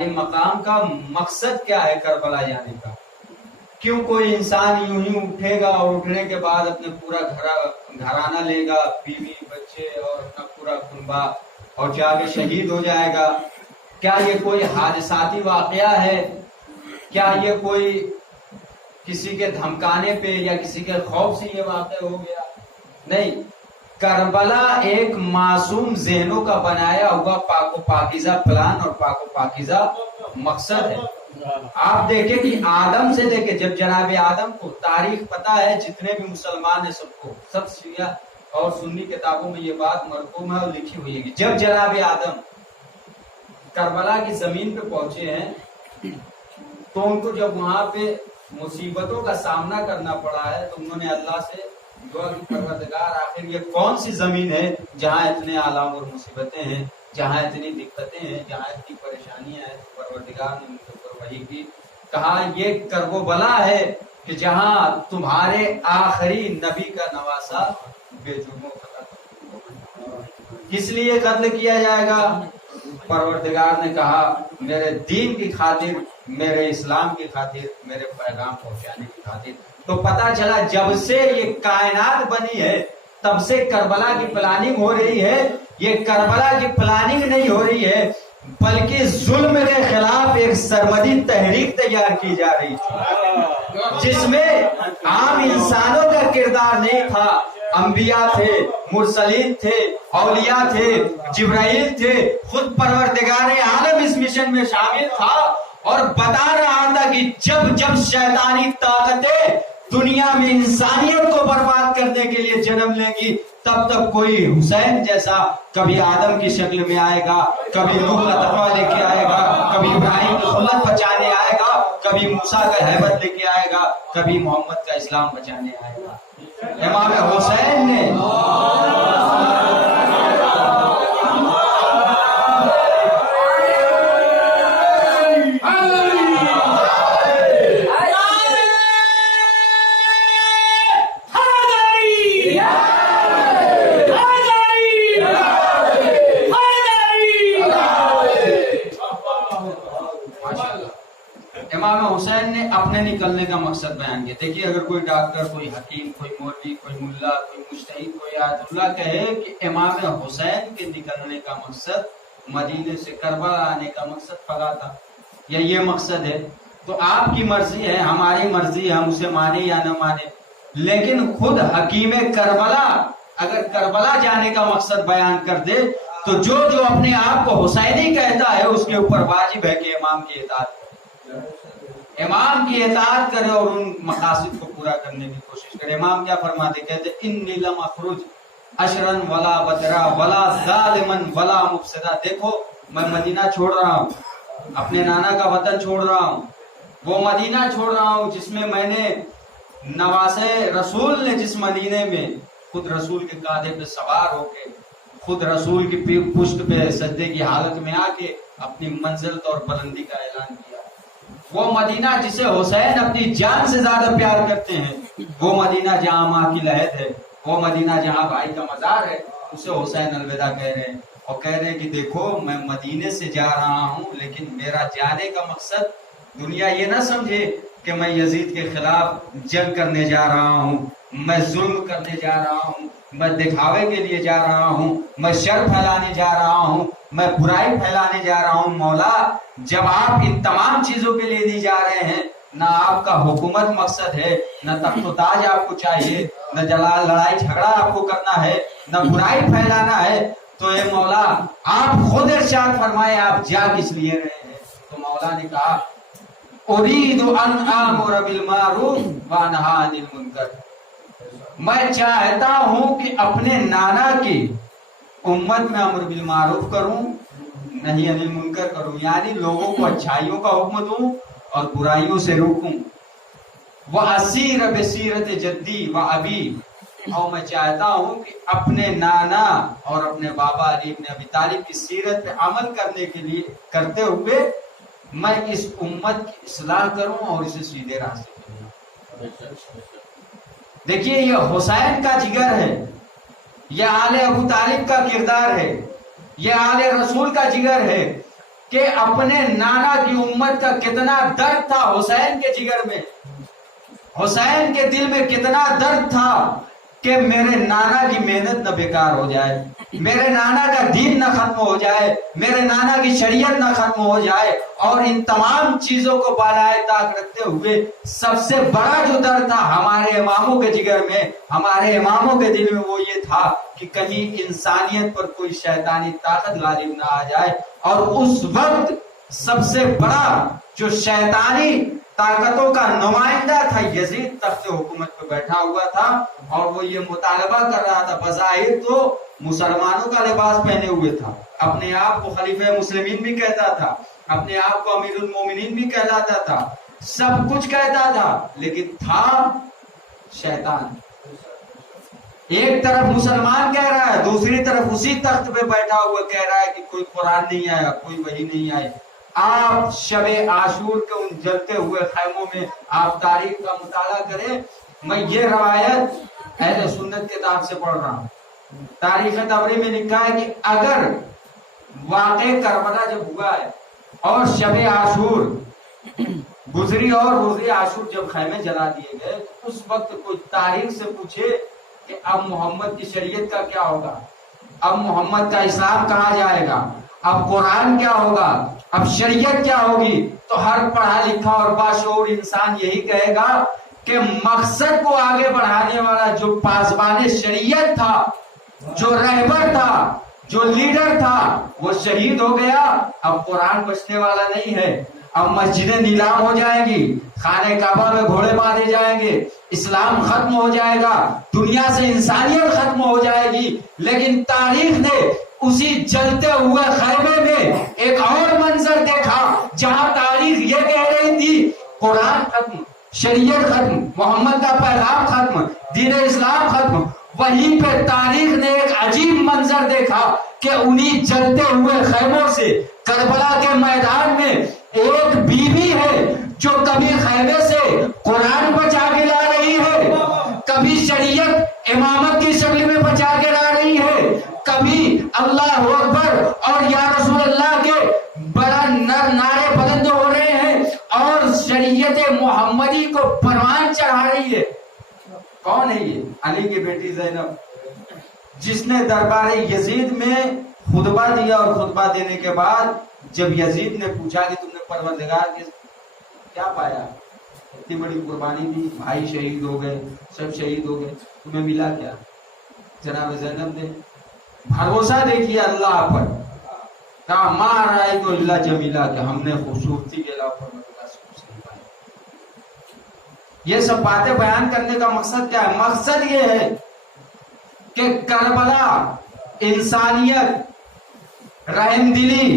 مقام کا مقصد کیا ہے کربلا جانے کا؟ کیوں کوئی انسان یوں ہی اٹھے گا اور اٹھنے کے بعد اپنے پورا گھرانہ لے گا، بیوی بچے اور اپنا پورا کنبہ، اور جا کے شہید ہو جائے گا؟ کیا یہ کوئی حادثاتی واقعہ ہے؟ کیا یہ کوئی کسی کے دھمکانے پہ یا کسی کے خوف سے یہ واقع ہو گیا؟ نہیں، کربلا ایک معصوم ذہنوں کا بنایا ہوا پاک و پاکیزہ پلان اور پاک و پاکیزہ مقصد ہے۔ آپ دیکھیں کہ آدم سے لے کے جب جناب آدم کو، تاریخ پتہ ہے جتنے بھی مسلمان ہیں سب کو، سب شیعہ اور سنی کتابوں میں یہ بات مرقوم ہے اور لکھی ہوئی ہے کہ جب جناب آدم کربلا کی زمین پہ پہنچے ہیں تو ان کو جب وہاں پہ مصیبتوں کا سامنا کرنا پڑا ہے تو انہوں نے اللہ سے دعا کی، پروردگار آخر یہ کون سی زمین ہے جہاں اتنے آلام اور مصیبتیں ہیں، جہاں اتنی دقتیں ہیں، جہاں اتنی پریشانیاں ہیں؟ پروردگار نے ان کے اوپر وحی کی، کہا یہ کرب و بلا ہے کہ جہاں تمہارے آخری نبی کا نواسا بے جرموں کس لیے قتل کیا جائے گا؟ پروردگار نے کہا میرے دین کی خاطر، میرے اسلام کی خاطر، میرے پیغام پہنچانے کی خاطر۔ تو پتا چلا جب سے یہ کائنات بنی ہے تب سے کربلا کی پلاننگ ہو رہی ہے۔ یہ کربلا کی پلاننگ نہیں ہو رہی ہے بلکہ ظلم کے خلاف ایک سرمدی تحریک تیار کی جا رہی تھی، جس میں عام انسانوں کا کردار نہیں تھا، انبیاء تھے، مرسلین تھے، اولیاء تھے، جبرائیل تھے، خود پروردگار عالم اس مشن میں شامل تھا اور بتا رہا تھا کہ جب جب شیطانی طاقتیں دنیا میں انسانیت کو برباد کرنے کے لیے جنم لیں گی تب تک کوئی حسین جیسا کبھی آدم کی شکل میں آئے گا، کبھی نوح کا تقویٰ لے کے آئے گا، کبھی ابراہیم کی خلت بچانے آئے گا، کبھی موسیٰ کا ہیبت لے کے آئے گا، کبھی محمد کا اسلام بچانے آئے گا۔ امام حسین نے امام حسین نے اپنے نکلنے کا مقصد بیان کیا۔ دیکھیے اگر کوئی ڈاکٹر، کوئی حکیم، کوئی مولوی، کوئی ملا، کوئی مجتہد، کوئی آیت اللہ کہے کہ امام حسین کے نکلنے کا مقصد مدینے سے کربلا آنے کا مقصد پگا تھا یا یہ مقصد ہے، تو آپ کی مرضی ہے، ہماری مرضی ہے، ہم اسے مانے یا نہ مانے، لیکن خود حکیم کربلا اگر کربلا جانے کا مقصد بیان کر دے تو جو اپنے آپ کو حسینی کہتا ہے اس کے اوپر واجب ہے کہ امام کی اطاعت کرے، امام کی اطاعت کرے اور ان مقاصد کو پورا کرنے کی کوشش کرے۔ امام کیا فرماتے؟ کہتے انی لم اخرج اشرن ولا بدرا ولا ظالما ولا مفسدا۔ دیکھو میں مدینہ چھوڑ رہا ہوں، اپنے نانا کا وطن چھوڑ رہا ہوں، وہ مدینہ چھوڑ رہا ہوں جس میں میں نے نواسے رسول نے، جس مدینے میں خود رسول کے کاندھے پہ سوار ہو کے، خود رسول کی پشت پہ سجدے کی حالت میں آ کے اپنی منزلت اور بلندی کا اعلان کیا، وہ مدینہ جسے حسین اپنی جان سے زیادہ پیار کرتے ہیں، وہ مدینہ جہاں ماں کی لہد ہے، وہ مدینہ جہاں بھائی کا مزار ہے، اسے حسین الوداع کہہ رہے ہیں اور کہہ رہے ہیں کہ دیکھو میں مدینے سے جا رہا ہوں لیکن میرا جانے کا مقصد دنیا یہ نہ سمجھے کہ میں یزید کے خلاف جنگ کرنے جا رہا ہوں، میں ظلم کرنے جا رہا ہوں، میں دکھاوے کے لیے جا رہا ہوں، میں شر پھیلانے جا رہا ہوں، میں برائی پھیلانے جا رہا ہوں۔ مولا جب آپ ان تمام چیزوں کے لیے نہیں جا رہے ہیں، نہ آپ کا حکومت مقصد ہے، نہ تخت و تاج آپ کو چاہیے، نہ لڑائی جھگڑا آپ کو کرنا ہے، نہ برائی پھیلانا ہے، تو اے مولا آپ خود ارشاد فرمائے آپ جا کس لیے رہے ہیں؟ تو مولا نے کہا اريد ان امر بالمعروف وانهى عن المنکر، میں چاہتا ہوں کہ اپنے نانا کی امت میں امر بالمعروف کروں، نہیں عن المنکر کروں، یعنی لوگوں کو اچھائیوں کا حکم دوں اور برائیوں سے روکوں۔ واسیر بسیرت جدی و ابی، اور میں چاہتا ہوں کہ اپنے نانا اور اپنے بابا علی بن ابی طالب کی سیرت پہ عمل کرنے کے لیے کرتے ہوئے میں اس امت کی اصلاح کروں اور اسے سیدھے راستے کروں۔ دیکھیے یہ حسین کا جگر ہے، یہ آل ابو طالب کا کردار ہے، یہ آل رسول کا جگر ہے کہ اپنے نانا کی امت کا کتنا درد تھا حسین کے جگر میں، حسین کے دل میں کتنا درد تھا کہ میرے نانا کی محنت نہ بیکار ہو جائے، میرے نانا کا دین نہ ختم ہو جائے، میرے نانا کی شریعت نہ ختم ہو جائے۔ اور ان تمام چیزوں کو بالائے طاق رکھتے ہوئے سب سے بڑا جو درد تھا ہمارے اماموں کے جگر میں، ہمارے اماموں کے دل میں، وہ یہ تھا کہ کہیں انسانیت پر کوئی شیطانی طاقت غالب نہ آ جائے۔ اور اس وقت سب سے بڑا جو شیطانی طاقتوں کا نمائندہ تھا یزید تخت حکومت پہ بیٹھا ہوا تھا، اور وہ یہ مطالبہ کر رہا تھا، بظاہر تو مسلمانوں کا لباس پہنے ہوئے تھا، اپنے آپ کو خلیفہ مسلمین بھی کہتا تھا، اپنے آپ کو امیر المومنین بھی کہلاتا تھا، سب کچھ کہتا تھا، لیکن تھا شیطان۔ ایک طرف مسلمان کہہ رہا ہے، دوسری طرف اسی تخت پہ بیٹھا ہوا کہہ رہا ہے کہ کوئی قرآن نہیں آیا، کوئی وحی نہیں آئی۔ آپ شب عاشور کے ان جلتے ہوئے خیموں میں آپ تاریخ کا مطالعہ کریں۔ میں یہ روایت اہل سنت کتاب سے پڑھ رہا ہوں، تاریخ طبری میں لکھا ہے کہ اگر واقع کربلا جب ہوا ہے اور شب عاشور گزری اور روز عاشور جب خیمے جلا دیے گئے، تو اس وقت کوئی تاریخ سے پوچھے کہ اب محمد کی شریعت کا کیا ہوگا، اب محمد کا اسلام کہاں جائے گا، اب قرآن کیا ہوگا، اب شریعت کیا ہوگی، تو ہر پڑھا لکھا اور باشعور انسان یہی کہے گا کہ مقصد کو آگے بڑھانے والا جو پاسبان شریعت تھا، جو رہبر تھا، جو لیڈر تھا، وہ شہید ہو گیا، اب قرآن بچنے والا نہیں ہے، اب مسجدیں نیلام ہو جائیں گی، خانہ کعبہ میں گھوڑے باندھے جائیں گے، اسلام ختم ہو جائے گا، دنیا سے انسانیت ختم ہو جائے گی۔ لیکن تاریخ نے اسی جلتے ہوئے خیمے میں ایک اور منظر دیکھا، جہاں تاریخ یہ کہہ رہی تھی قرآن ختم، شریعت ختم، محمد کا پیغام ختم، دین اسلام ختم، وہیں پہ تاریخ نے ایک عجیب منظر دیکھا کہ انہی جلتے ہوئے خیموں سے کربلا کے میدان میں ایک بیوی ہے جو کبھی خیمے سے قرآن بچا کے لا رہی ہے، کبھی شریعت امامت کی شکل میں بچا کے لا رہی ہے، کبھی اللہ اکبر اور یا رسول اللہ کے بڑا نعرے بلند ہو رہے ہیں اور شریعت محمدی کو پروان چڑھا رہی ہے۔ کون ہے یہ؟ علی کی بیٹی زینب، جس نے دربار یزید میں خطبہ دیا، اور خطبہ دینے کے بعد جب یزید نے پوچھا کہ تم نے پروردگار کے کیا پایا، اتنی بڑی قربانی دی، بھائی شہید ہو گئے، سب شہید ہو گئے، تمہیں ملا کیا؟ جناب زینب نے بھروسہ دیکھیے اللہ پر، کہا ما رأیت الا جمیلہ، کہ ہم نے خوبصورتی کے علاوہ پروردگار سے کچھ نہیں پایا۔ یہ سب باتیں بیان کرنے کا مقصد کیا ہے؟ مقصد یہ ہے کہ کربلا انسانیت، رحم دلی،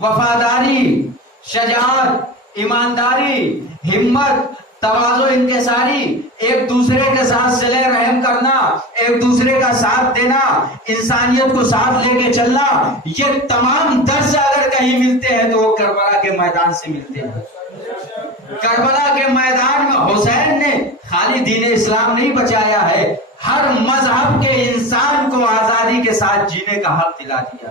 وفاداری، شجاعت، ایمانداری، ہمت، تواضع، انکساری، ایک دوسرے کے ساتھ صلہ رحم کرنا، ایک دوسرے کا ساتھ دینا، انسانیت کو ساتھ لے کے چلنا، یہ تمام درس اگر کہیں ملتے ہیں تو وہ کربلا کے میدان سے ملتے ہیں۔ کربلا کے میدان میں حسین نے خالی دین اسلام نہیں بچایا ہے، ہر مذہب کے انسان کو آزادی کے ساتھ جینے کا حق دلا دیا۔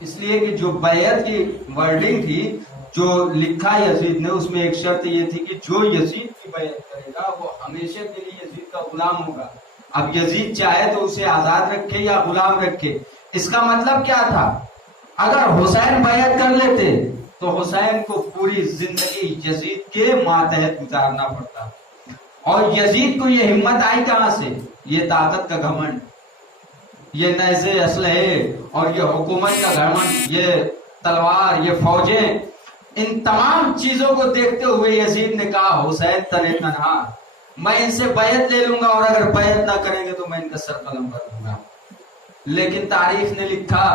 اس لیے کہ جو بیعت کی ورڈنگ تھی، جو لکھا یزید نے، اس میں ایک شرط یہ تھی کہ جو یزید کی بیعت کرے گا وہ ہمیشہ کے لیے یزید کا غلام ہوگا۔ اب یزید چاہے تو اسے آزاد رکھے یا غلام رکھے۔ اس کا مطلب کیا تھا؟ اگر حسین بیعت کر لیتے تو حسین کو پوری زندگی یزید کے ماتحت گزارنا پڑتا، اور یزید کو یہ ہمت آئی کہاں سے؟ یہ طاقت کا گھمنڈ، یہ نیزے اسلحے اور یہ حکومت کا گھمنڈ، یہ تلوار، یہ فوجیں، ان تمام چیزوں کو دیکھتے ہوئے یزید نے کہا حسین تنے تنہا، میں ان سے بیعت لے لوں گا، اور اگر بیعت نہ کریں گے تو میں ان کا سر قلم کر دوں گا۔ لیکن تاریخ نے لکھا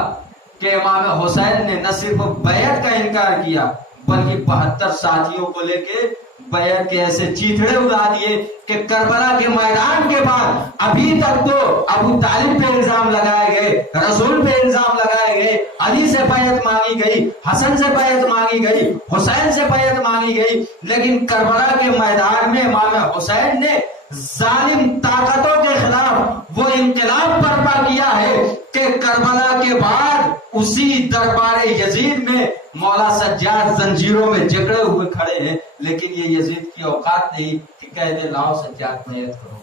کہ امام حسین نے نہ صرف بیعت کا انکار کیا بلکہ 72 ساتھیوں کو لے کے بیعت کے ایسے چیتڑے اڑا دیے کہ کربلا کے میدان کے بعد ابھی تک تو ابو طالب پہ الزام لگائے گئے، رسول پہ الزام لگائے گئے، علی سے بیعت مانگی گئی، حسن سے بیعت مانگی گئی، حسین سے بیعت مانگی گئی، لیکن کربلا کے میدان میں امام حسین نے ظالم طاقتوں کے خلاف وہ انقلاب برپا کیا ہے کہ کربلا کے بعد اسی دربار یزید میں مولا سجاد زنجیروں میں جکڑے ہوئے کھڑے ہیں، لیکن یہ یزید کی اوقات نہیں کہ کہہ دے لاؤ سجاد بیعت کرو۔